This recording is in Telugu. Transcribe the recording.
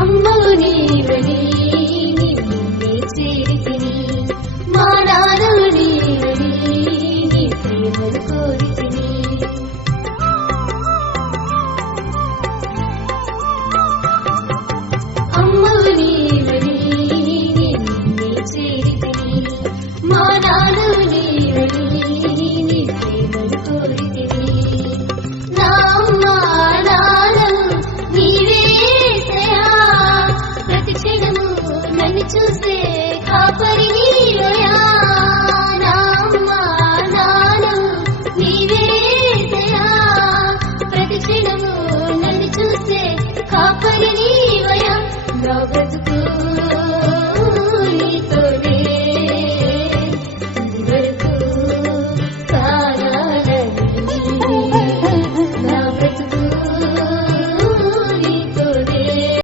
అమ్మవు నీవని నిన్నే చేరితిని, మా నాన్నవు నీవని నీ ప్రేమను కోరితిని. అమ్మవు నీవని నిన్నే చేరితిని, మా నాన్నవు నీవని నీ ప్రేమను కోరితిని. నా అమ్మ నాన్నవు నీవేసయా, ప్రతి క్షణము నన్ను చూసే కాపరి నీవయా. నా అమ్మ నాన్నవు నీవేసయా, ప్రతి క్షణము నన్ను చూసే కాపరి నీవయా. నా బ్రతుకు